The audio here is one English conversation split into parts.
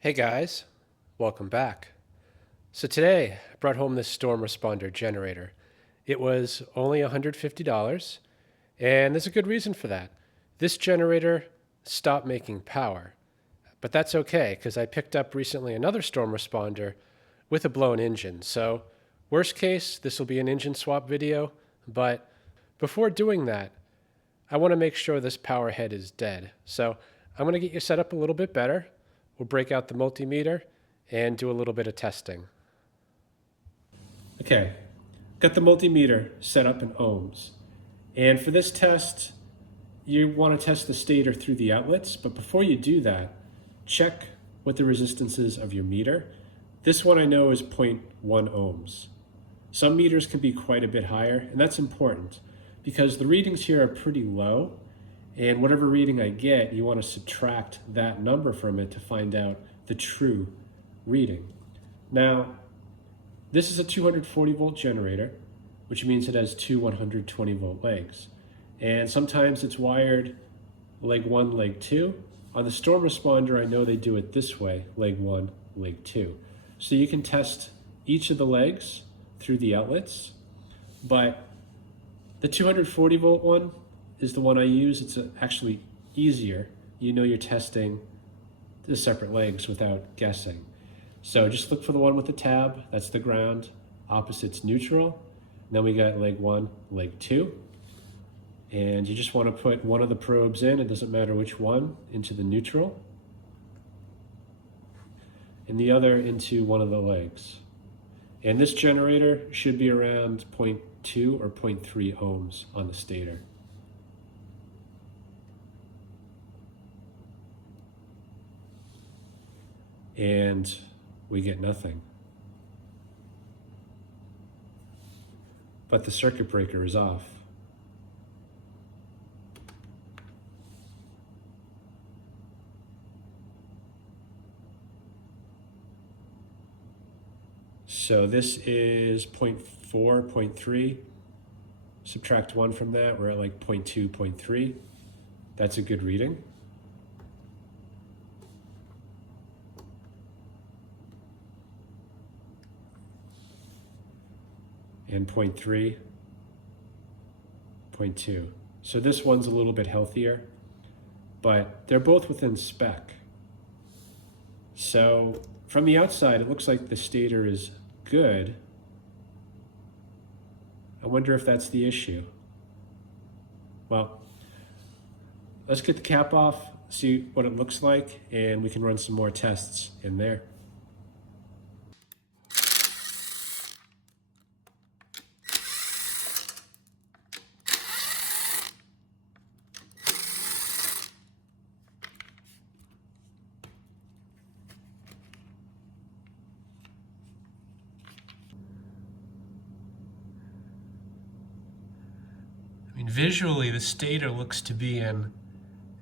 Hey guys, welcome back. So today I brought home this storm responder generator. It was only $150, and there's a good reason for that. This generator stopped making power, but that's okay because I picked up recently another storm responder with a blown engine. So worst case, this will be an engine swap video, but before doing that, I want to make sure this power head is dead. So I'm going to get you set up a little bit better. We'll break out the multimeter and do a little bit of testing. Okay, got the multimeter set up in ohms. And for this test, you want to test the stator through the outlets, but before you do that, check what the resistance is of your meter. This one I know is 0.1 ohms. Some meters can be quite a bit higher, and that's important because the readings here are pretty low, and whatever reading I get, you want to subtract that number from it to find out the true reading. Now, this is a 240 volt generator, which means it has two 120 volt legs. And sometimes it's wired leg 1, leg 2. On the storm responder, I know they do it this way, leg 1, leg 2. So you can test each of the legs through the outlets, but the 240 volt one is the one I use. It's actually easier. You know you're testing the separate legs without guessing. So just look for the one with the tab, that's the ground, opposite's neutral. And then we got leg 1, leg 2. And you just want to put one of the probes in, it doesn't matter which one, into the neutral. And the other into one of the legs. And this generator should be around 0.2 or 0.3 ohms on the stator. And we get nothing. But the circuit breaker is off. So this is 0.4, 0.3. Subtract 1 from that, we're at like 0.2, 0.3. That's a good reading. And 0.3, 0.2. So this one's a little bit healthier, but they're both within spec. So from the outside, it looks like the stator is good. I wonder if that's the issue. Well, let's get the cap off, see what it looks like, and we can run some more tests in there. Visually, the stator looks to be in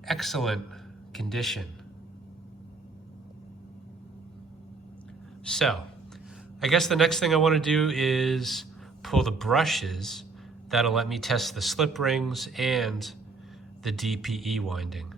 excellent condition. So, I guess the next thing I want to do is pull the brushes. That'll let me test the slip rings and the DPE winding.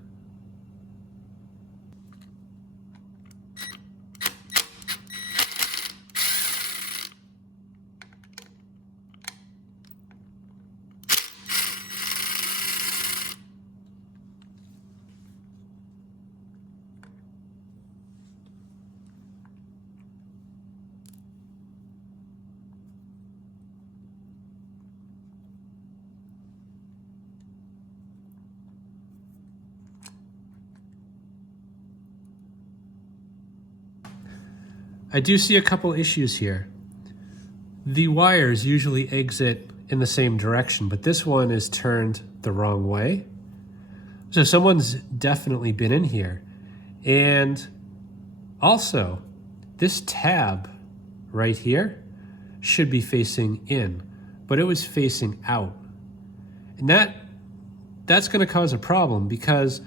I do see a couple issues here. The wires usually exit in the same direction, but this one is turned the wrong way. So someone's definitely been in here. And also, this tab right here should be facing in, but it was facing out. And that's going to cause a problem because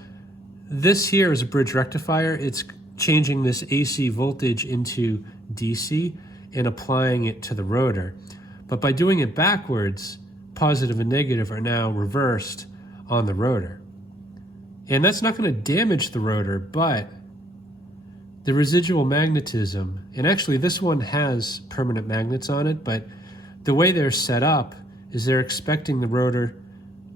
this here is a bridge rectifier. It's changing this AC voltage into DC and applying it to the rotor. But by doing it backwards, positive and negative are now reversed on the rotor. And that's not going to damage the rotor, but the residual magnetism, and actually this one has permanent magnets on it, but the way they're set up is they're expecting the rotor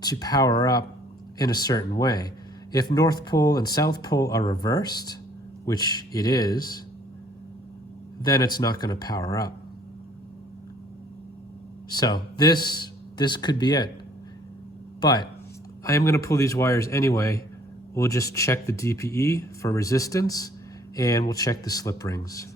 to power up in a certain way. If North Pole and South Pole are reversed, which it is, then it's not going to power up. So this could be it. But I am going to pull these wires anyway. We'll just check the DPE for resistance, and we'll check the slip rings.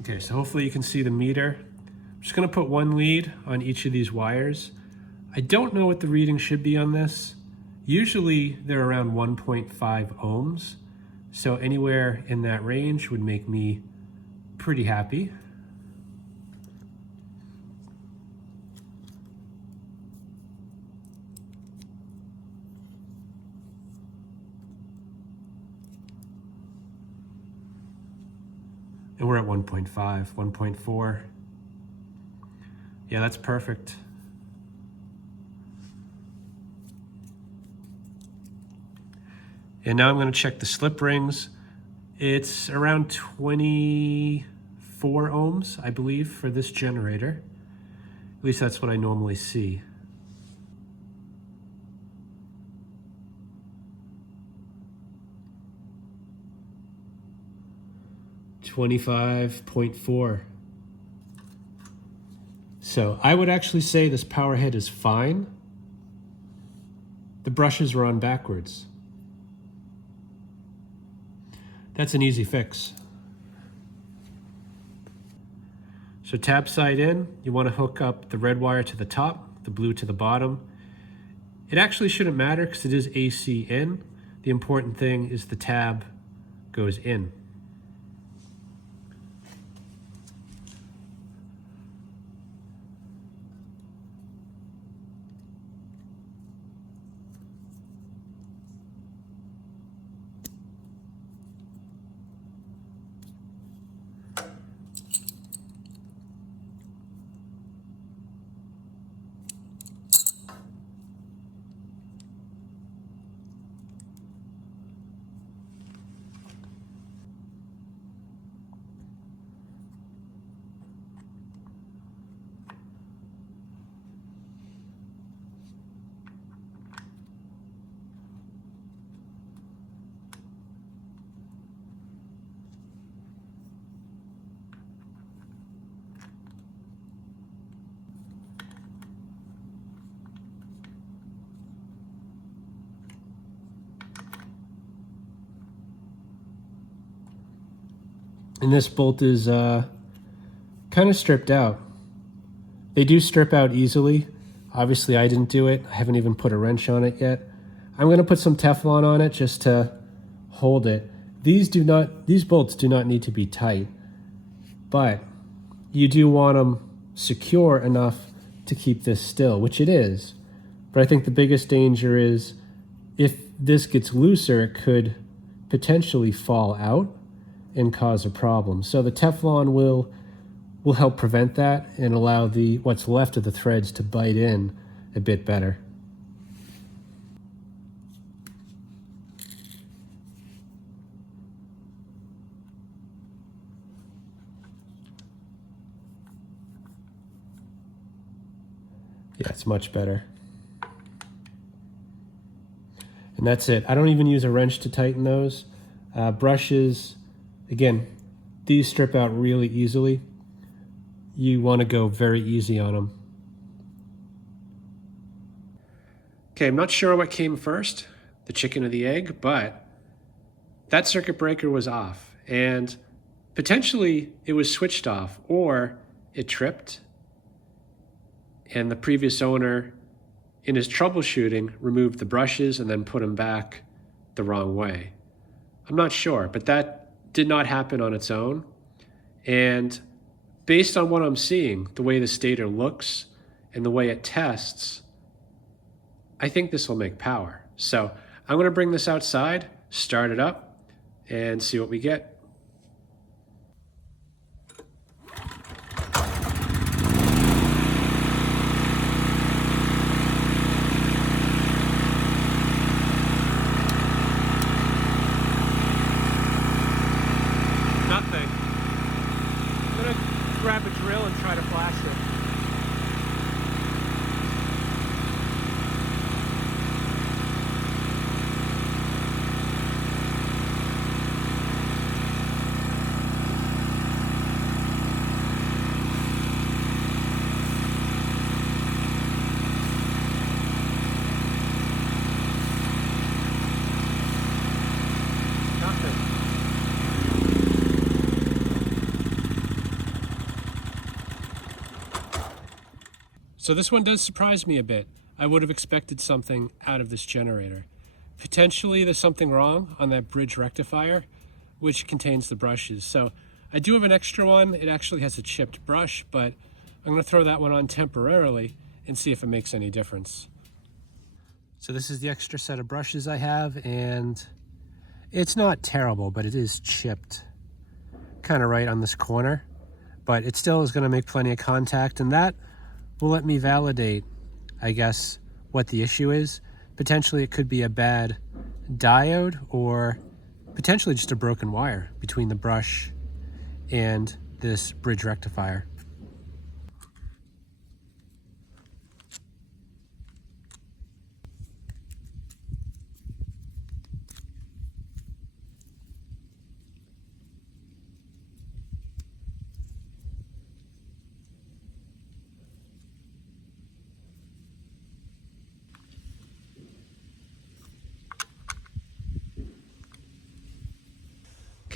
Okay, so hopefully you can see the meter. I'm just going to put one lead on each of these wires. I don't know what the reading should be on this. Usually they're around 1.5 ohms, so anywhere in that range would make me pretty happy. And we're at 1.5, 1.4. Yeah, that's perfect. And now I'm going to check the slip rings. It's around 24 ohms, I believe, for this generator. At least that's what I normally see. $25.4. So I would actually say this power head is fine. The brushes are on backwards. That's an easy fix. So tab side in, you want to hook up the red wire to the top, the blue to the bottom. It actually shouldn't matter because it is AC in. The important thing is the tab goes in. And this bolt is kind of stripped out. They do strip out easily. Obviously I didn't do it. I haven't even put a wrench on it yet. I'm going to put some Teflon on it just to hold it. These bolts do not need to be tight, but you do want them secure enough to keep this still, which it is. But I think the biggest danger is if this gets looser, it could potentially fall out and cause a problem. So the Teflon will help prevent that and allow what's left of the threads to bite in a bit better. Yeah, it's much better. And that's it. I don't even use a wrench to tighten those. Brushes, again, these strip out really easily. You want to go very easy on them. Okay, I'm not sure what came first, the chicken or the egg, but that circuit breaker was off, and potentially it was switched off, or it tripped, and the previous owner, in his troubleshooting, removed the brushes and then put them back the wrong way. I'm not sure, but that did not happen on its own. And based on what I'm seeing, the way the stator looks and the way it tests, I think this will make power. So I'm going to bring this outside, start it up, and see what we get. So this one does surprise me a bit. I would have expected something out of this generator. Potentially there's something wrong on that bridge rectifier, which contains the brushes. So I do have an extra one. It actually has a chipped brush, but I'm going to throw that one on temporarily and see if it makes any difference. So this is the extra set of brushes I have, and it's not terrible, but it is chipped kind of right on this corner. But it still is going to make plenty of contact, and that will let me validate, I guess, what the issue is. Potentially it could be a bad diode, or potentially just a broken wire between the brush and this bridge rectifier.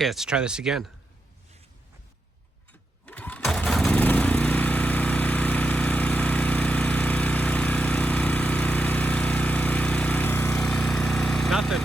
Okay, let's try this again. Nothing.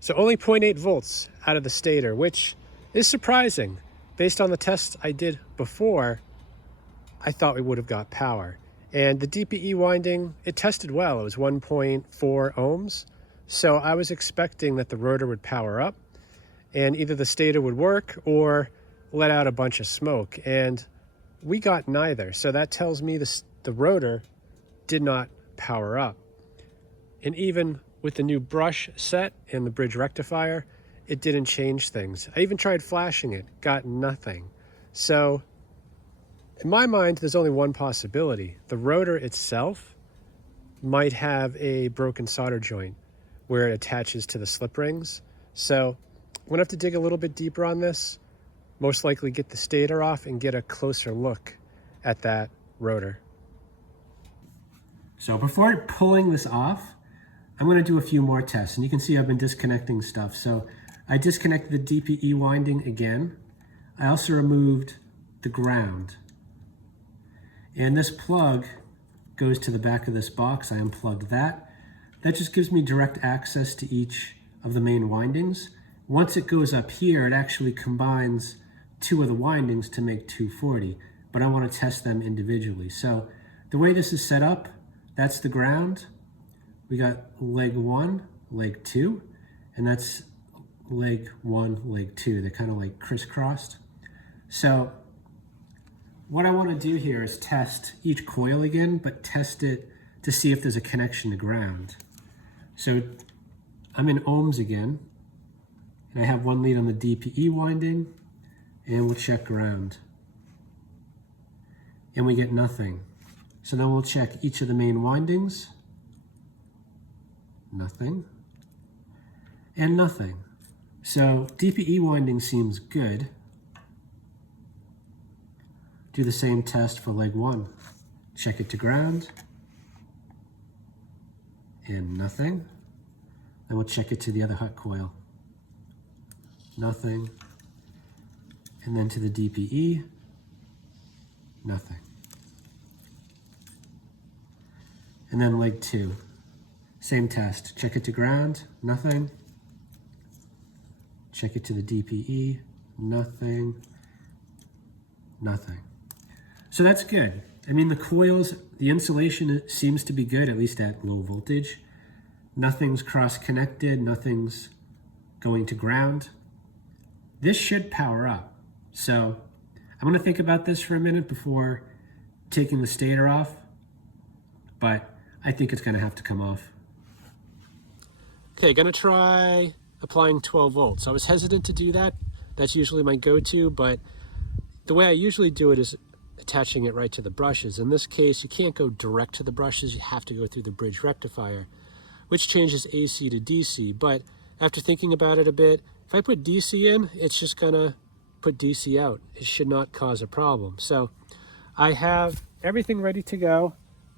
So only 0.8 volts out of the stator, which is surprising. Based on the test I did before, I thought we would have got power. And the DPE winding, it tested well. It was 1.4 ohms. So I was expecting that the rotor would power up and either the stator would work or let out a bunch of smoke. And we got neither. So that tells me the rotor did not power up. And even with the new brush set and the bridge rectifier, it didn't change things. I even tried flashing it, got nothing. So in my mind, there's only one possibility. The rotor itself might have a broken solder joint where it attaches to the slip rings. So I'm gonna have to dig a little bit deeper on this, most likely get the stator off and get a closer look at that rotor. So before pulling this off, I'm going to do a few more tests, and you can see I've been disconnecting stuff. So I disconnected the DPE winding again. I also removed the ground. And this plug goes to the back of this box. I unplugged that. That just gives me direct access to each of the main windings. Once it goes up here, it actually combines two of the windings to make 240, but I want to test them individually. So the way this is set up, that's the ground. We got leg 1, leg 2, and that's leg 1, leg 2. They're kind of like crisscrossed. So what I want to do here is test each coil again, but test it to see if there's a connection to ground. So I'm in ohms again, and I have one lead on the DPE winding, and we'll check ground. And we get nothing. So now we'll check each of the main windings. Nothing, and nothing. So DPE winding seems good. Do the same test for leg 1. Check it to ground, and nothing. Then we'll check it to the other hot coil. Nothing. And then to the DPE, nothing. And then leg 2. Same test, check it to ground, nothing. Check it to the DPE, nothing, nothing. So that's good. I mean, the coils, the insulation seems to be good, at least at low voltage. Nothing's cross-connected, nothing's going to ground. This should power up. So I'm gonna think about this for a minute before taking the stator off, but I think it's gonna have to come off. Okay, gonna try applying 12 volts. I was hesitant to do that. That's usually my go-to, but the way I usually do it is attaching it right to the brushes. In this case, you can't go direct to the brushes. You have to go through the bridge rectifier, which changes AC to DC. But after thinking about it a bit, If I put DC in, it's just gonna put DC out. It should not cause a problem. So I have everything ready to go.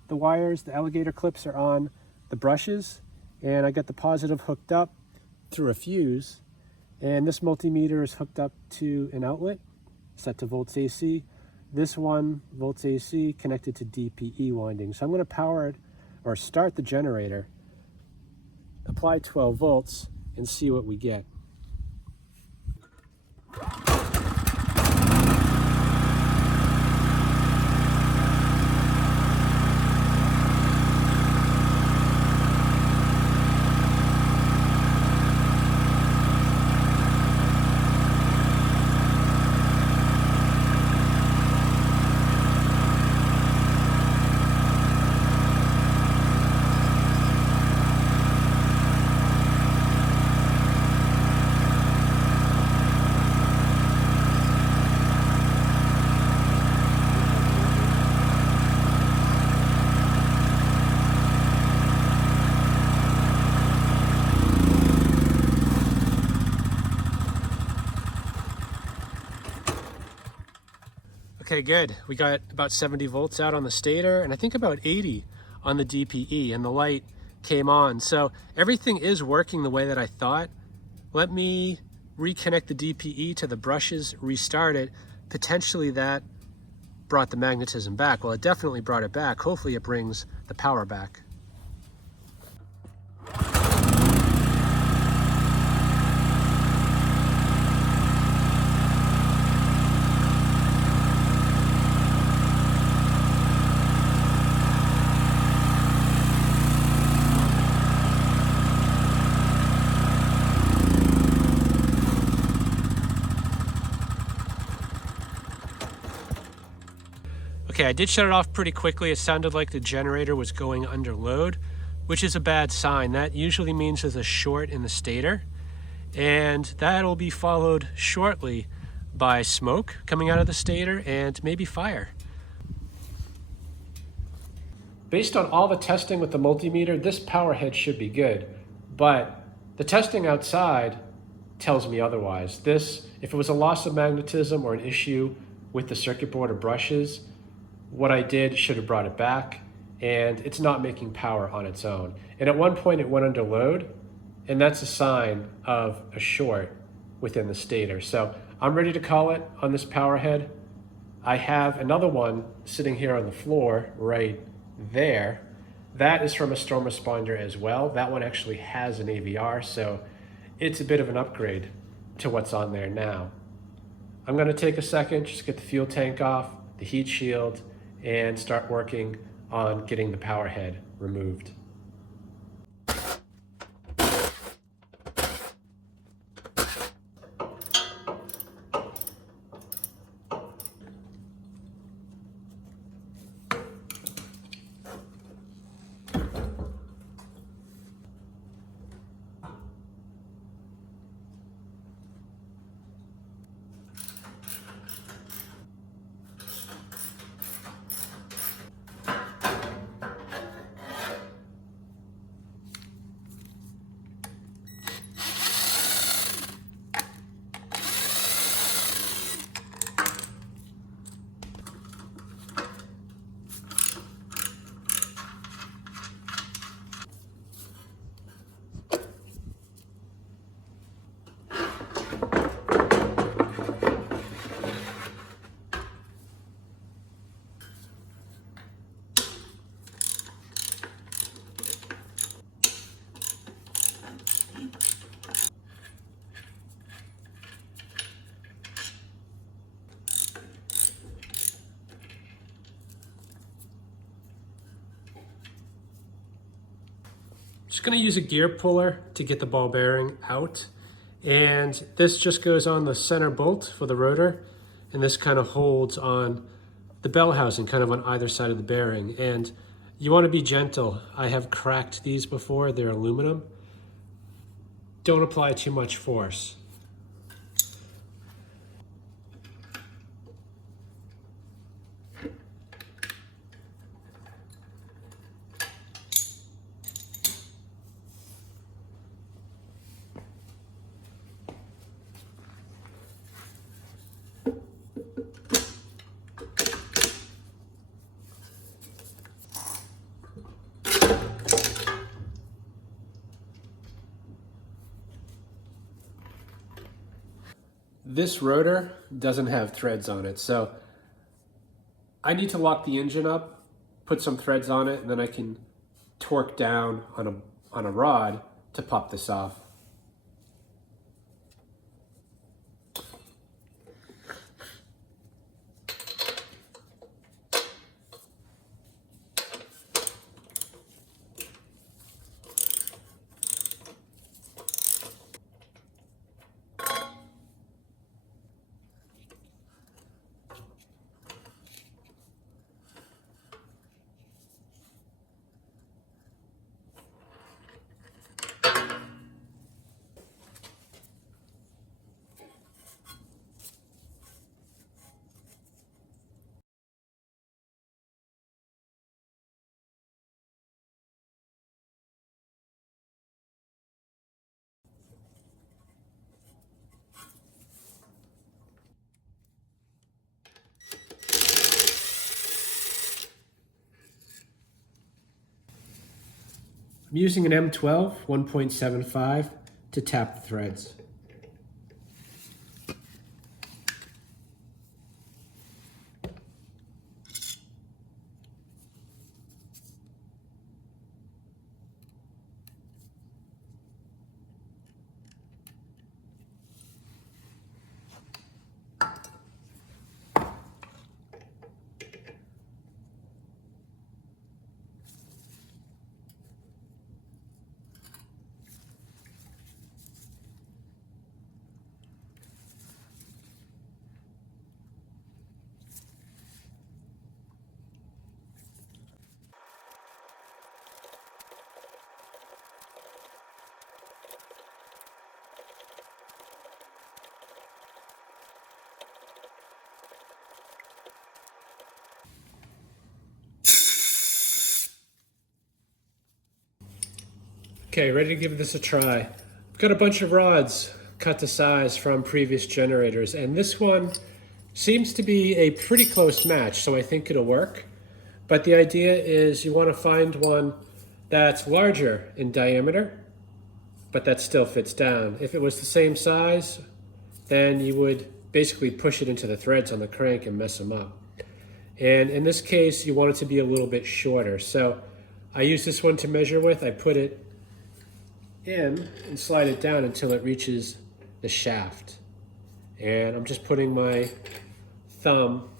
The wires, the alligator clips are on the brushes, and I got the positive hooked up through a fuse. And this multimeter is hooked up to an outlet set to volts AC. This one, volts AC, connected to DPE winding. So I'm gonna power it, or start the generator, apply 12 volts, and see what we get. Okay, good. We got about 70 volts out on the stator and I think about 80 on the DPE, and the light came on. So everything is working the way that I thought. Let me reconnect the DPE to the brushes, restart it. Potentially that brought the magnetism back. Well, it definitely brought it back. Hopefully it brings the power back. Okay, I did shut it off pretty quickly. It sounded like the generator was going under load, which is a bad sign. That usually means there's a short in the stator, and that'll be followed shortly by smoke coming out of the stator and maybe fire. Based on all the testing with the multimeter, this power head should be good, but the testing outside tells me otherwise. This, if it was a loss of magnetism or an issue with the circuit board or brushes, what I did should have brought it back, and it's not making power on its own. And at one point it went under load, and that's a sign of a short within the stator. So I'm ready to call it on this power head. I have another one sitting here on the floor right there. That is from a storm responder as well. That one actually has an AVR, so it's a bit of an upgrade to what's on there now. I'm gonna take a second, just get the fuel tank off, the heat shield, and start working on getting the power head removed. Just gonna use a gear puller to get the ball bearing out. And this just goes on the center bolt for the rotor. And this kind of holds on the bell housing kind of on either side of the bearing. And you wanna be gentle. I have cracked these before, they're aluminum. Don't apply too much force. This rotor doesn't have threads on it, so I need to lock the engine up, put some threads on it, and then I can torque down on a rod to pop this off. I'm using an M12 1.75 to tap the threads. Okay, ready to give this a try. I've got a bunch of rods cut to size from previous generators, and this one seems to be a pretty close match, so I think it'll work. But the idea is you want to find one that's larger in diameter, but that still fits down. If it was the same size, then you would basically push it into the threads on the crank and mess them up. And in this case, you want it to be a little bit shorter. So I use this one to measure with. I put it in and slide it down until it reaches the shaft. And I'm just putting my thumb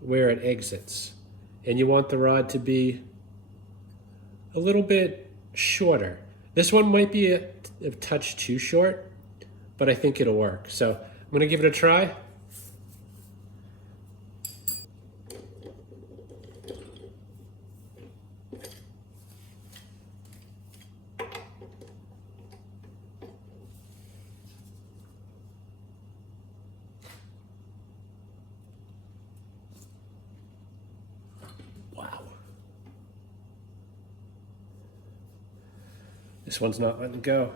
where it exits. And you want the rod to be a little bit shorter. This one might be a touch too short, but I think it'll work. So I'm gonna give it a try. Wow. This one's not letting go.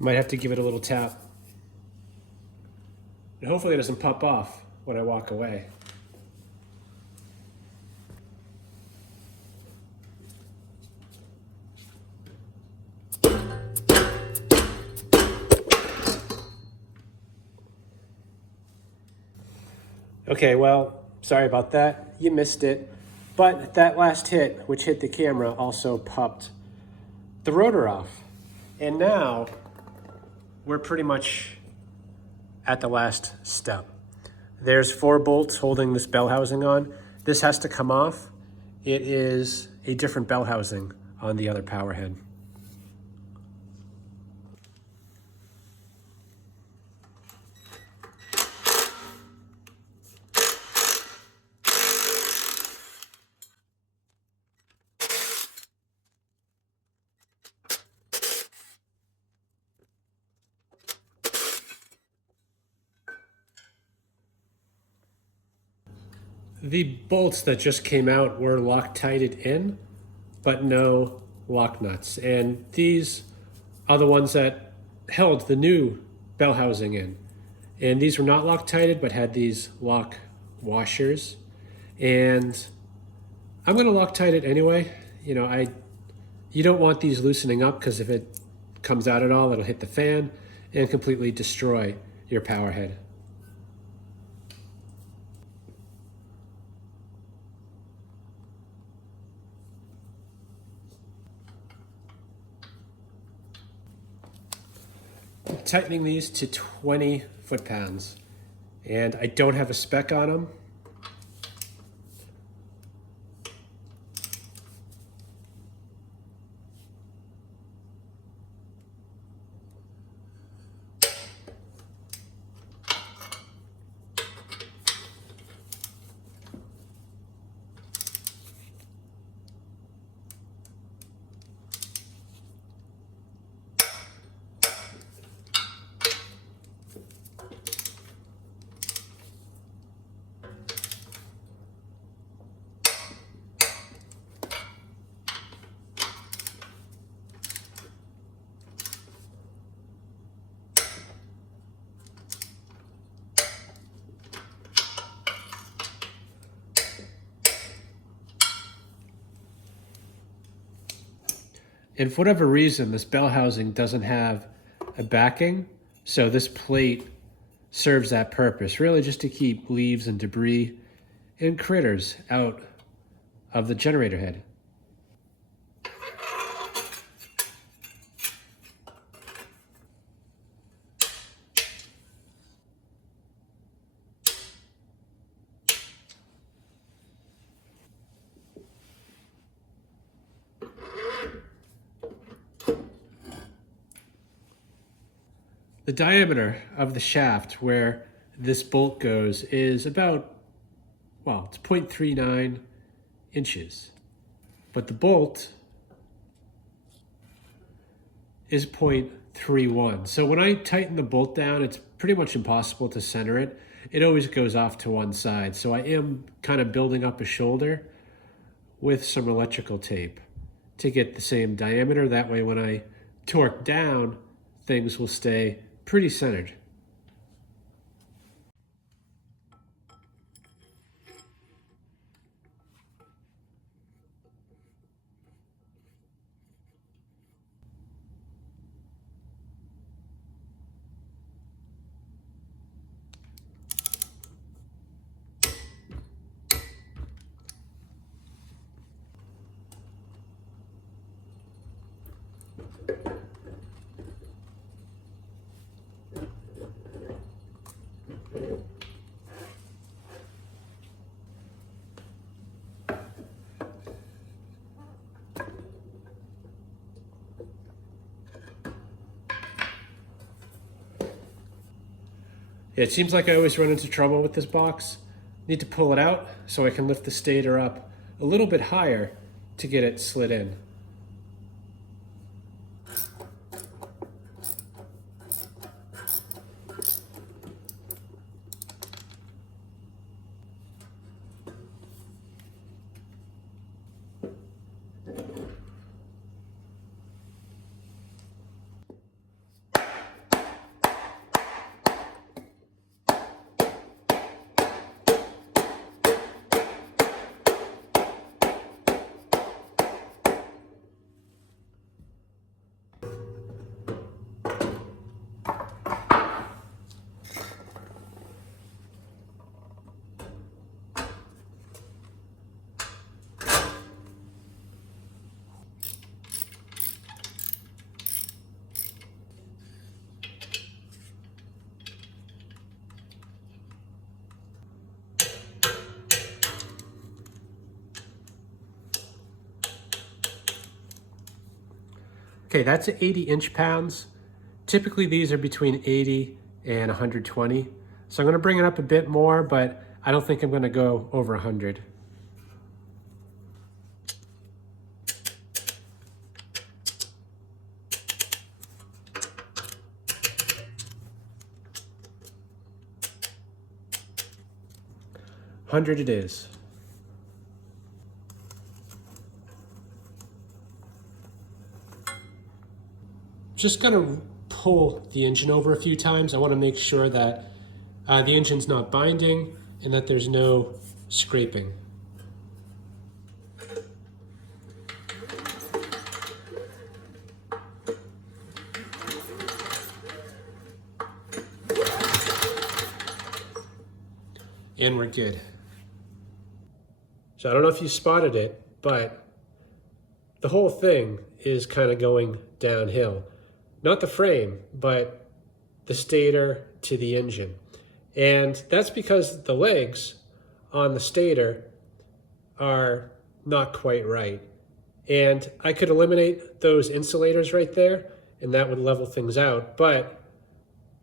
Might have to give it a little tap. And hopefully it doesn't pop off when I walk away. Okay, well, sorry about that. You missed it. But that last hit, which hit the camera, also popped the rotor off. And now we're pretty much at the last step. There's 4 bolts holding this bell housing on. This has to come off. It is a different bell housing on the other power head. The bolts that just came out were Loctited in, but no lock nuts. And these are the ones that held the new bell housing in. And these were not Loctited, but had these lock washers. And I'm going to Loctite it anyway. You know, you don't want these loosening up, because if it comes out at all, it'll hit the fan and completely destroy your power head. Tightening these to 20 foot-pounds, and I don't have a spec on them. And for whatever reason, this bell housing doesn't have a backing, so this plate serves that purpose, really just to keep leaves and debris and critters out of the generator head. The diameter of the shaft where this bolt goes is about, well, it's 0.39 inches. But the bolt is 0.31. So when I tighten the bolt down, it's pretty much impossible to center it. It always goes off to one side. So I am kind of building up a shoulder with some electrical tape to get the same diameter. That way when I torque down, things will stay pretty centered. Yeah, it seems like I always run into trouble with this box. Need to pull it out so I can lift the stator up a little bit higher to get it slid in. Okay, that's 80 inch-pounds. Typically these are between 80 and 120. So I'm gonna bring it up a bit more, but I don't think I'm gonna go over 100. 100 it is. Just gonna pull the engine over a few times. I wanna make sure that the engine's not binding and that there's no scraping. And we're good. So I don't know if you spotted it, but the whole thing is kind of going downhill. Not the frame, but the stator to the engine. And that's because the legs on the stator are not quite right. And I could eliminate those insulators right there, and that would level things out. But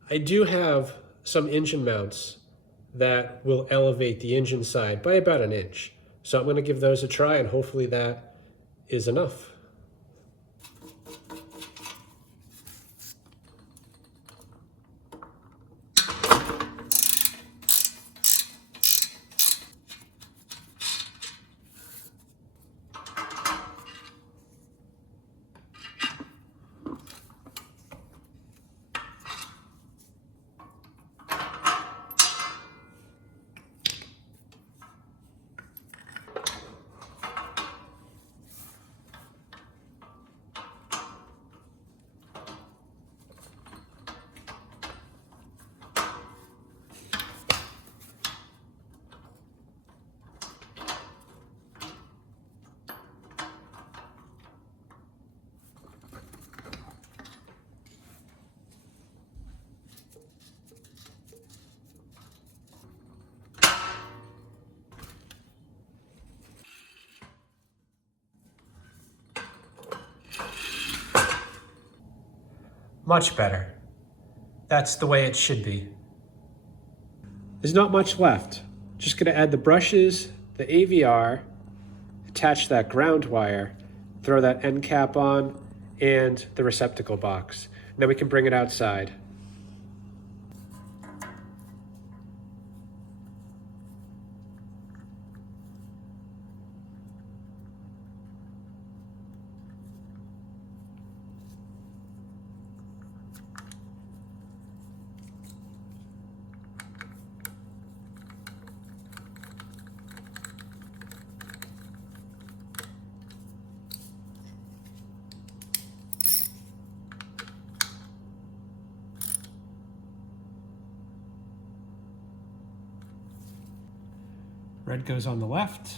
I do have some engine mounts that will elevate the engine side by about 1 inch. So I'm going to give those a try, and hopefully that is enough. Much better. That's the way it should be. There's not much left. Just gonna add the brushes, the AVR, attach that ground wire, throw that end cap on, and the receptacle box. And then we can bring it outside. Red goes on the left.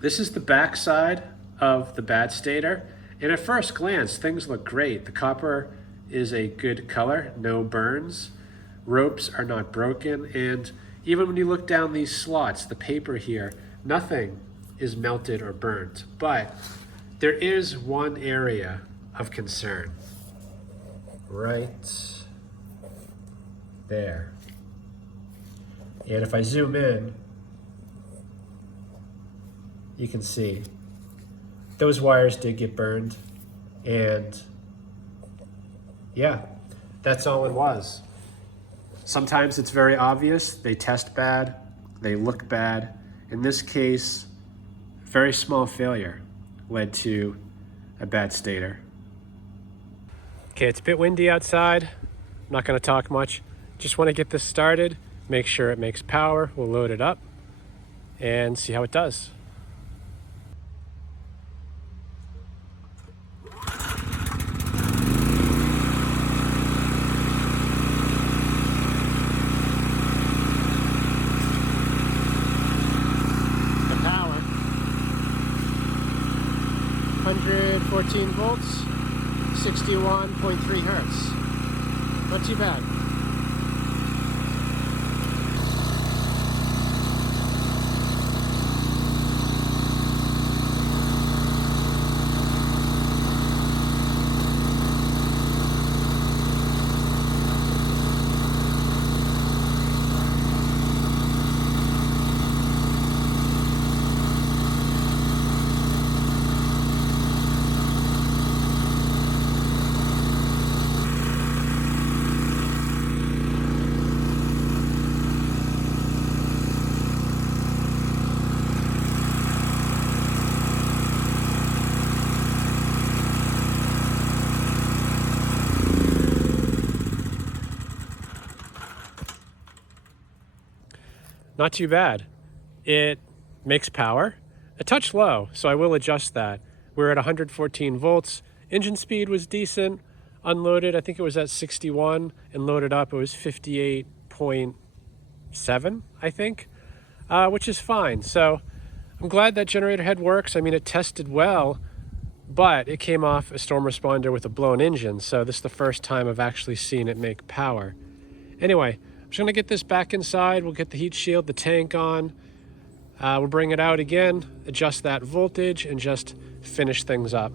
This is the back side of the bad stator. And at first glance, things look great. The copper is a good color, no burns. Ropes are not broken. And even when you look down these slots, the paper here, nothing is melted or burnt. But there is one area of concern. Right there. And if I zoom in, you can see those wires did get burned, and yeah, that's all it was. Sometimes it's very obvious. They test bad, they look bad. In this case, very small failure led to a bad stator. Okay, it's a bit windy outside. I'm not going to talk much. Just want to get this started, make sure it makes power. We'll load it up and see how it does. The power, 114 volts, 61.3 hertz. Not too bad. Not too bad. It makes power. A touch low, so I will adjust that. We're at 114 volts. Engine speed was decent. Unloaded, I think it was at 61, and loaded up, it was 58.7, I think, which is fine. So I'm glad that generator head works. I mean, it tested well, but it came off a storm responder with a blown engine, so this is the first time I've actually seen it make power. Anyway, I'm just gonna get this back inside. We'll get the heat shield, the tank on. We'll bring it out again, adjust that voltage, and just finish things up.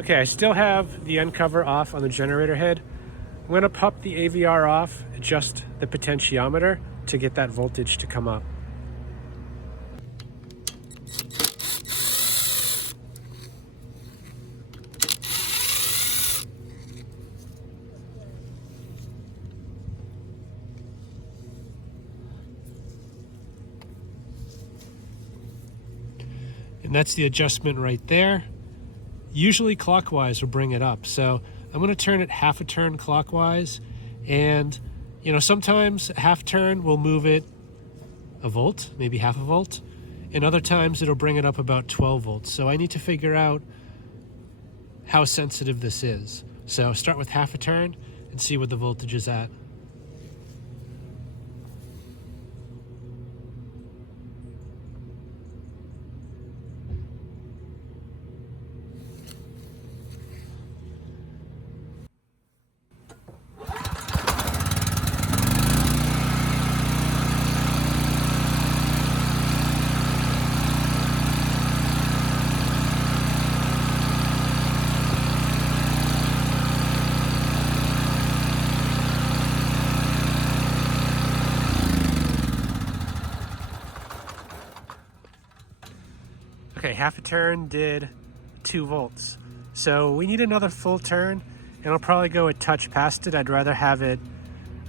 Okay, I still have the end cover off on the generator head. I'm going to pop the AVR off, adjust the potentiometer to get that voltage to come up. And that's the adjustment right there. Usually clockwise will bring it up. So I'm going to turn it half a turn clockwise, and sometimes half turn will move it a volt, maybe half a volt, and other times it'll bring it up about 12 volts. So I need to figure out how sensitive this is. So start with half a turn and see what the voltage is at. half a turn did 2 volts. So we need another full turn, and I'll probably go a touch past it. I'd rather have it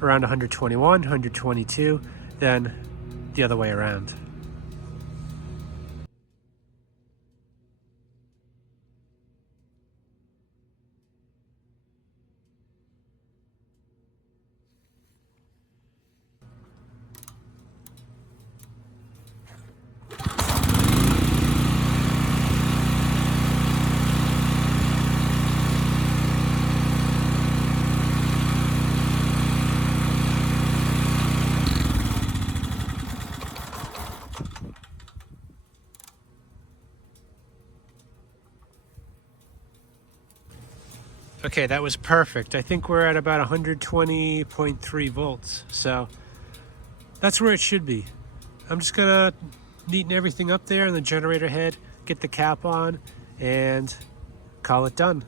around 121, 122 than the other way around. Okay, that was perfect. I think we're at about 120.3 volts. So that's where it should be. I'm just gonna neaten everything up there in the generator head, get the cap on, and call it done.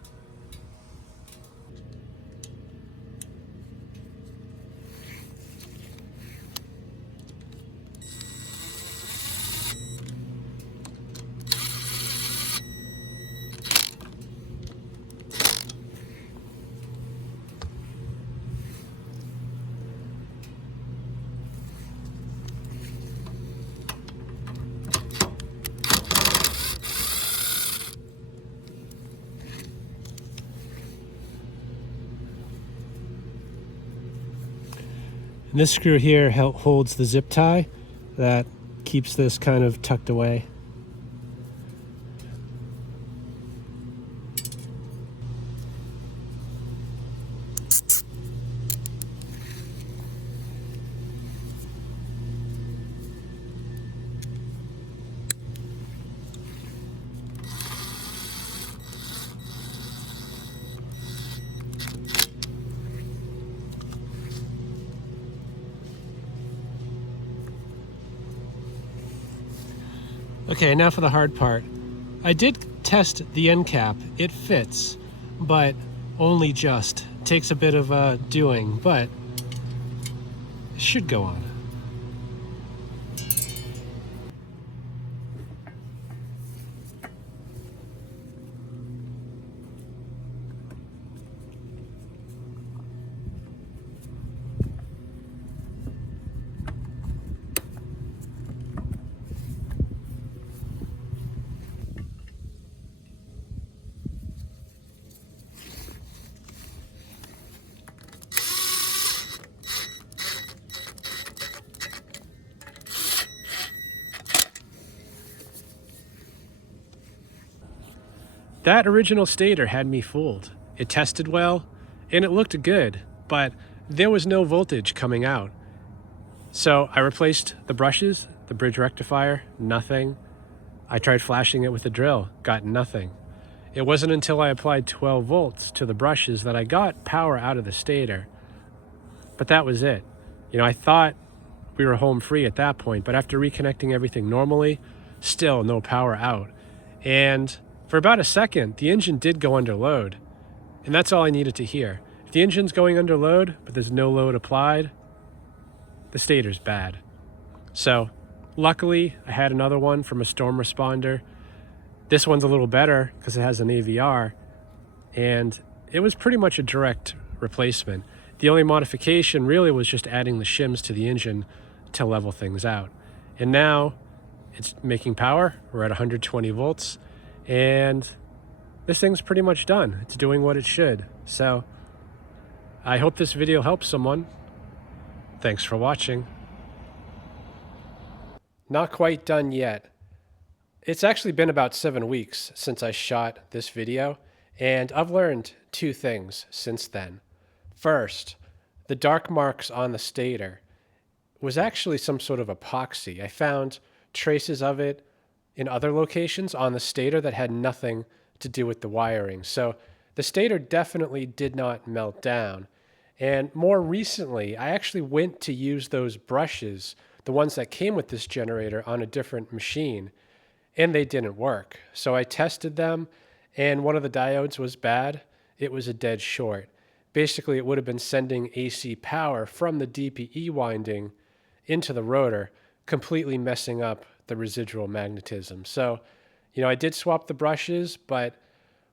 And this screw here holds the zip tie that keeps this kind of tucked away. Okay, now for the hard part. I did test the end cap. It fits, but only just. Takes a bit of doing, but it should go on. That original stator had me fooled. It tested well, and it looked good, but there was no voltage coming out. So I replaced the brushes, the bridge rectifier, nothing. I tried flashing it with a drill, got nothing. It wasn't until I applied 12 volts to the brushes that I got power out of the stator. But that was it. You know, I thought we were home free at that point, but after reconnecting everything normally, still no power out. And for about a second, the engine did go under load, and that's all I needed to hear. If the engine's going under load, but there's no load applied, the stator's bad. So luckily, I had another one from a storm responder. This one's a little better because it has an AVR, and it was pretty much a direct replacement. The only modification really was just adding the shims to the engine to level things out. And now it's making power. We're at 120 volts. And this thing's pretty much done. It's doing what it should. So I hope this video helps someone. Thanks for watching. Not quite done yet. It's actually been about 7 weeks since I shot this video, and I've learned 2 things since then. First, the dark marks on the stator was actually some sort of epoxy. I found traces of it in other locations on the stator that had nothing to do with the wiring. So the stator definitely did not melt down. And more recently, I actually went to use those brushes, the ones that came with this generator, on a different machine, and they didn't work. So I tested them, and one of the diodes was bad. It was a dead short. Basically, it would have been sending AC power from the DPE winding into the rotor, completely messing up the residual magnetism. So I did swap the brushes, but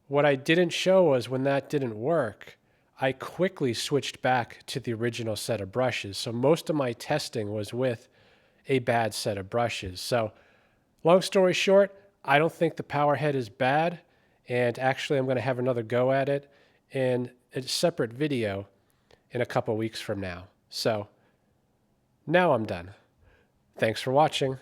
what I didn't show was when that didn't work, I quickly switched back to the original set of brushes. So most of my testing was with a bad set of brushes. So long story short, I don't think the power head is bad. And actually, I'm going to have another go at it in a separate video in a couple weeks from now. So now I'm done. Thanks for watching.